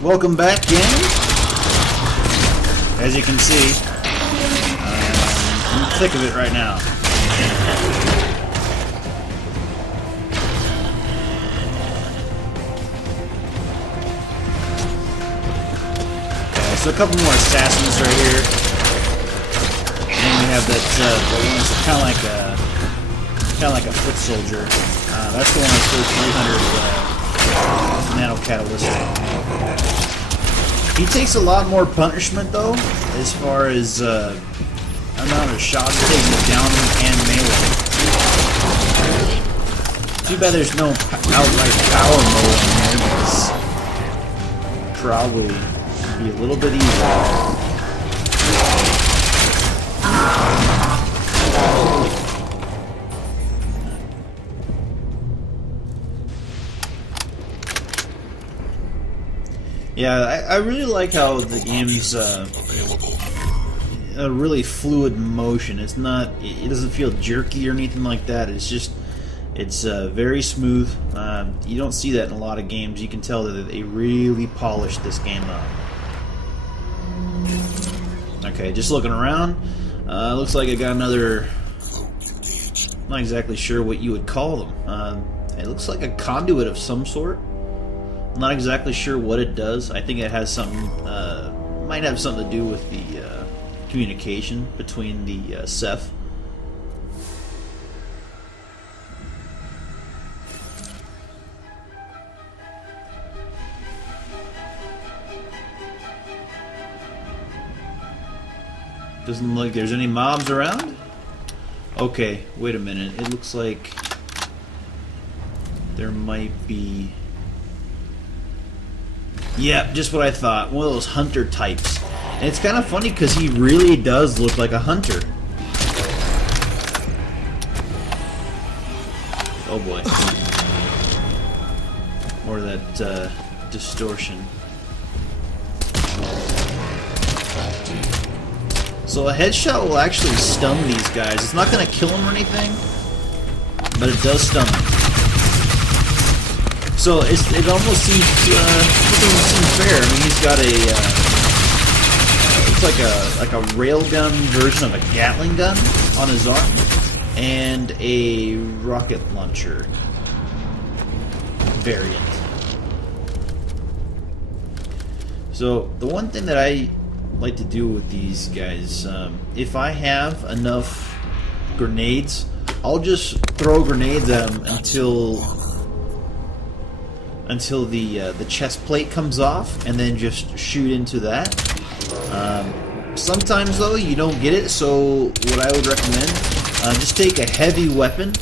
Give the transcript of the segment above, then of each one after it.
Welcome back, gang. As you can see, I'm in the thick of it right now. Okay, so a couple more assassins right here. And we have that the one that's kind of like a foot soldier. That's the one that's worth 300 nano catalyst. He takes a lot more punishment though, as far as amount of shots taken down and melee. Too bad there's no outright power mode in here, because probably be a little bit easier. Yeah, I really like how the game's a really fluid motion. It doesn't feel jerky or anything like that. It's very smooth. You don't see that in a lot of games. You can tell that they really polished this game up. Okay, just looking around. Looks like I got another. Not exactly sure what you would call them. It looks like a conduit of some sort. Not exactly sure what it does. I think it has something, might have something to do with the communication between the Ceph. Doesn't look like there's any mobs around. Okay, wait a minute. It looks like there might be. Yep, just what I thought. One of those hunter types. And it's kind of funny because he really does look like a hunter. Oh boy. More of that distortion. So a headshot will actually stun these guys. It's not going to kill them or anything, but it does stun them. So it almost seems it doesn't seem fair. I mean, he's got it's like a railgun version of a Gatling gun on his arm, and a rocket launcher variant. So the one thing that I like to do with these guys, if I have enough grenades, I'll just throw grenades at them until the chest plate comes off, and then just shoot into that. Sometimes though you don't get it, so what I would recommend, just take a heavy weapon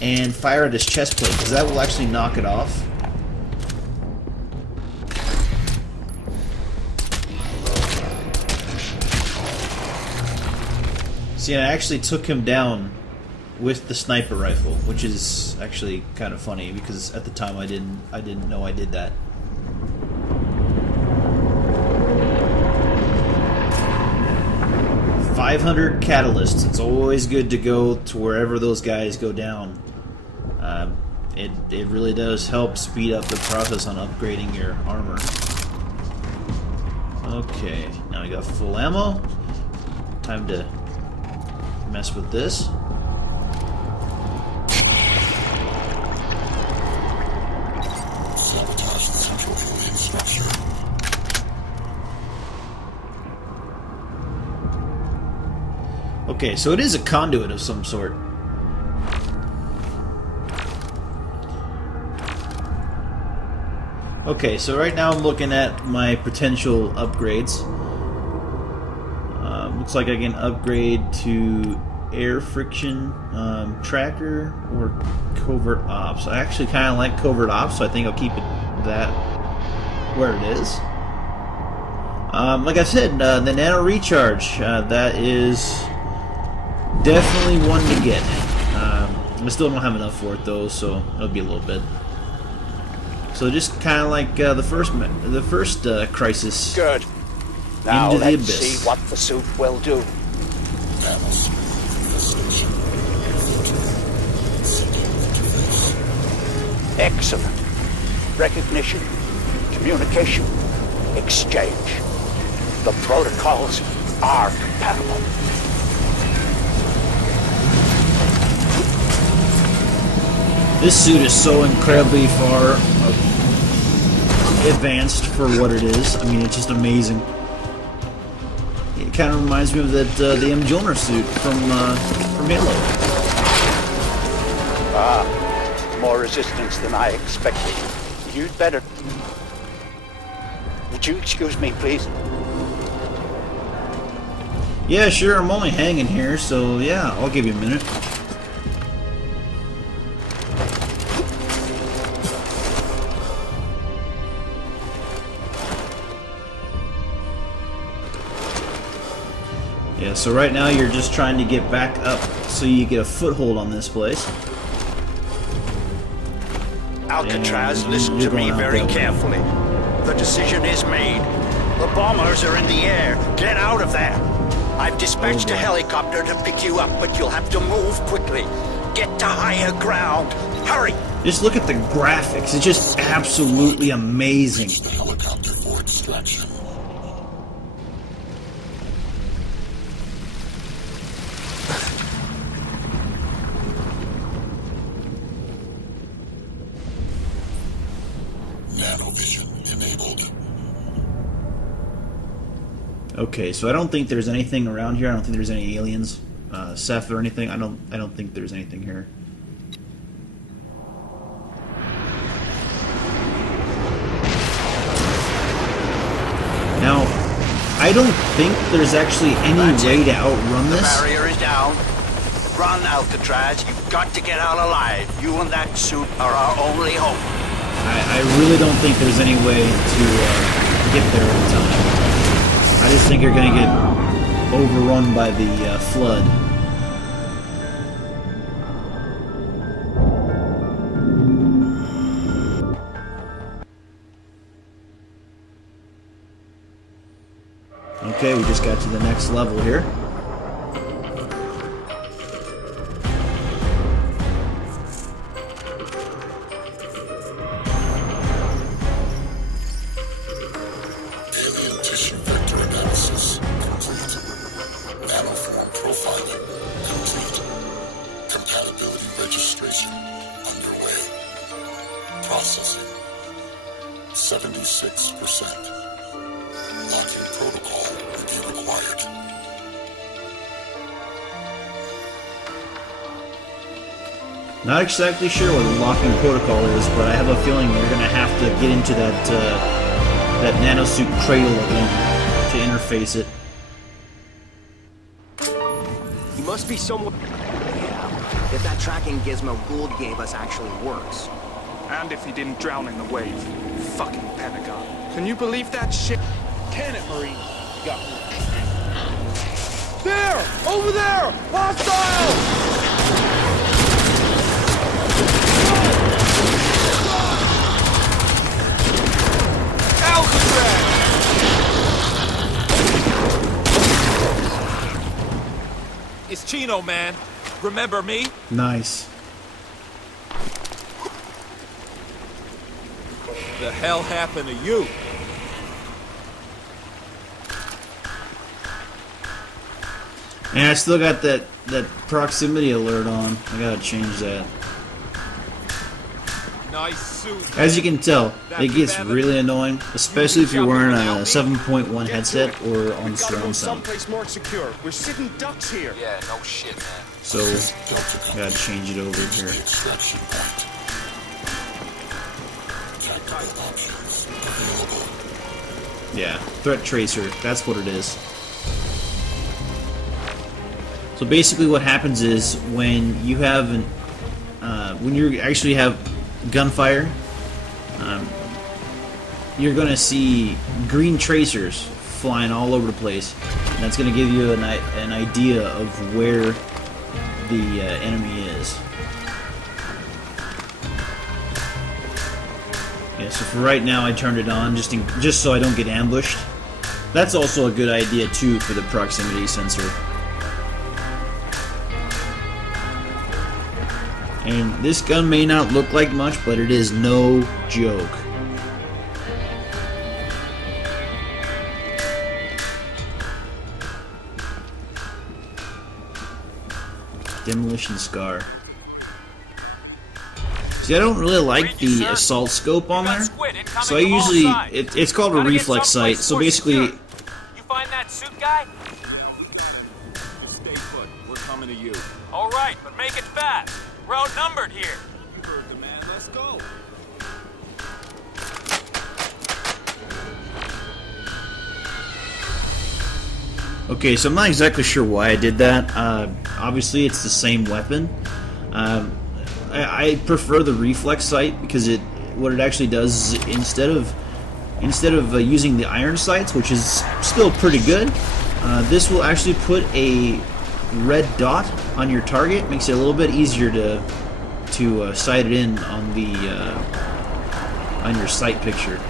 and fire at his chest plate, because that will actually knock it off. See, I actually took him down with the sniper rifle, which is actually kind of funny because at the time I didn't know I did that. $500 catalysts. It's always good to go to wherever those guys go down. It really does help speed up the process on upgrading your armor. Okay, now we got full ammo. Time to mess with this. Okay, so it is a conduit of some sort. Okay, so right now I'm looking at my potential upgrades. Looks like I can upgrade to air friction tracker or covert ops. I actually kind of like covert ops, so I think I'll keep that where it is. Like I said, the nano recharge, that is definitely one to get. I still don't have enough for it though, so it'll be a little bit. So just kind of like the first Crysis. Good. Now into the let's abyss. see what the suit will do. Excellent. Recognition, communication, exchange. The protocols are compatible. This suit is so incredibly far advanced for what it is. I mean, it's just amazing. It kind of reminds me of that the Mjolnir suit from Halo. More resistance than I expected. You'd better... Would you excuse me, please? Yeah, sure. I'm only hanging here, so yeah, I'll give you a minute. Yeah, so right now you're just trying to get back up so you get a foothold on this place. Alcatraz, And listen to you're me going out very that way. carefully. The decision is made. The bombers are in the air. Get out of there. I've dispatched Oh, a boy. helicopter to pick you up, but you'll have to move quickly. Get to higher ground. Hurry! Just look at the graphics. It's just absolutely amazing. The helicopter for extraction. Nanovision enabled. Okay, so I don't think there's anything around here. I don't think there's any aliens, Seth or anything. I don't think there's anything here. Now, I don't think there's actually any That's way it. to outrun The this. barrier is down. Run, Alcatraz. You've got to get out alive. You and that suit are our only hope. I really don't think there's any way to get there in time. I just think you're going to get overrun by the flood. Okay, we just got to the next level here. Alien tissue vector analysis complete. Nanoform profiling complete. Compatibility registration underway. Processing 76%. Locking protocol will be required. Not exactly sure what the locking protocol is, but I have a feeling you're going to have to get into that that nanosuit cradle again to interface it. He must be somewhere. Yeah, if that tracking gizmo Gould gave us actually works. And if he didn't drown in the wave. Fucking Pentagon. Can you believe that shit? Can it, Marine? Got me. There! Over there! Hostile! Alcatraz! It's Chino, man. Remember me? Nice. The hell happened to you? And I still got that proximity alert on. I gotta change that. Nice suit. As you can tell, it gets really annoying, especially if you're wearing a 7.1 headset or on Gotta go surround sound. someplace more secure. We're sitting ducks here. Yeah, no shit, man. So, gotta change it over here. The extraction point. Tactical options available. Yeah, threat tracer, that's what it is. So basically what happens is when you have when you actually have gunfire, you're going to see green tracers flying all over the place. And that's going to give you an idea of where the enemy is. Yeah, so for right now I turned it on just so I don't get ambushed. That's also a good idea too for the proximity sensor. And this gun may not look like much, but it is no joke. Demolition Scar. See, I don't really like the assault scope on there, so I usually it's called a reflex sight. So basically, You find that suit guy? Just stay put. We're coming to you. All right, but make it fast. We're outnumbered here. You heard the man. Let's go. okay, so I'm not exactly sure why I did that. Obviously, it's the same weapon. I prefer the reflex sight because what it actually does is instead of using the iron sights, which is still pretty good, this will actually put a red dot on your target. Makes it a little bit easier to sight it in on your sight picture.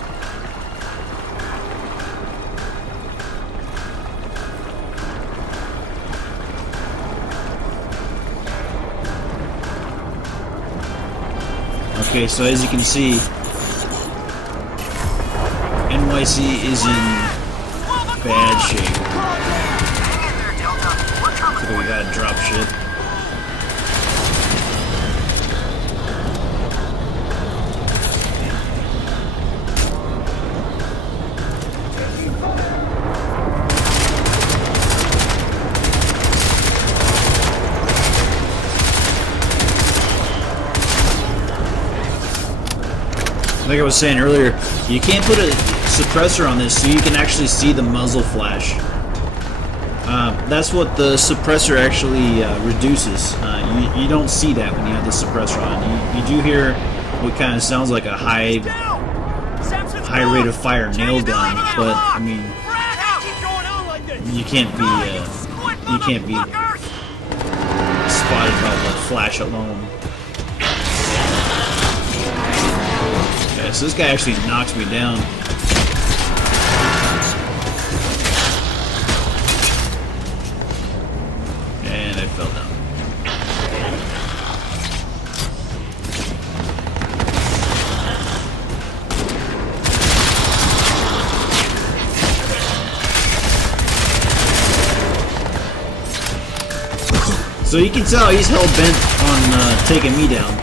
Okay, so as you can see, NYC is in bad shape. So we gotta drop shit. Like I was saying earlier, you can't put a suppressor on this so you can actually see the muzzle flash. That's what the suppressor actually reduces. You don't see that when you have the suppressor on. You do hear what kind of sounds like a high rate of fire nail gun, but I mean, you can't be spotted by the flash alone. Yeah, so this guy actually knocks me down. And I fell down. So you can tell he's hell bent on taking me down.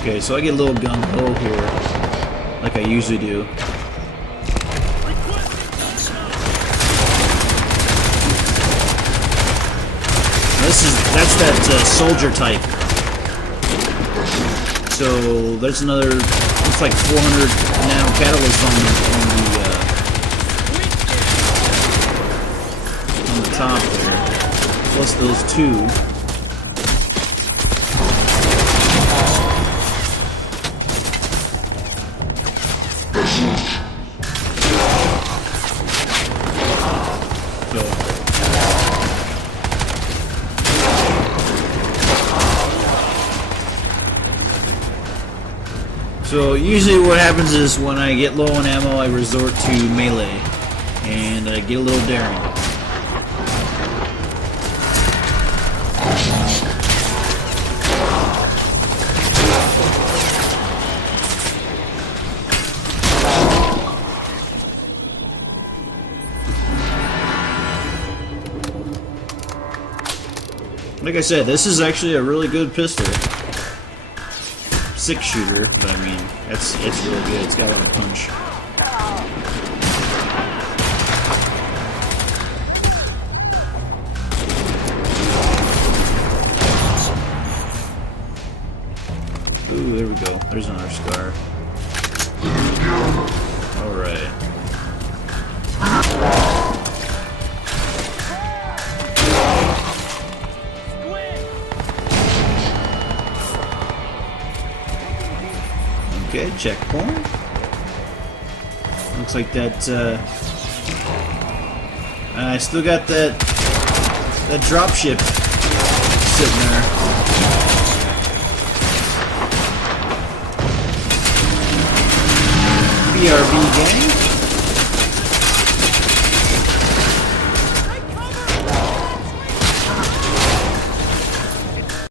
Okay, so I get a little gung-ho here, like I usually do. That's that soldier type. So there's another, looks like 400 nano catalyst on the top there, plus those two. So usually what happens is when I get low on ammo, I resort to melee, and I get a little daring. Like I said, this is actually a really good pistol. 6-shooter, but I mean, it's really good. It's got a lot of punch. Ooh, there we go. There's another scar. Alright. Okay, checkpoint. Looks like that, I still got that dropship sitting there. BRB gang.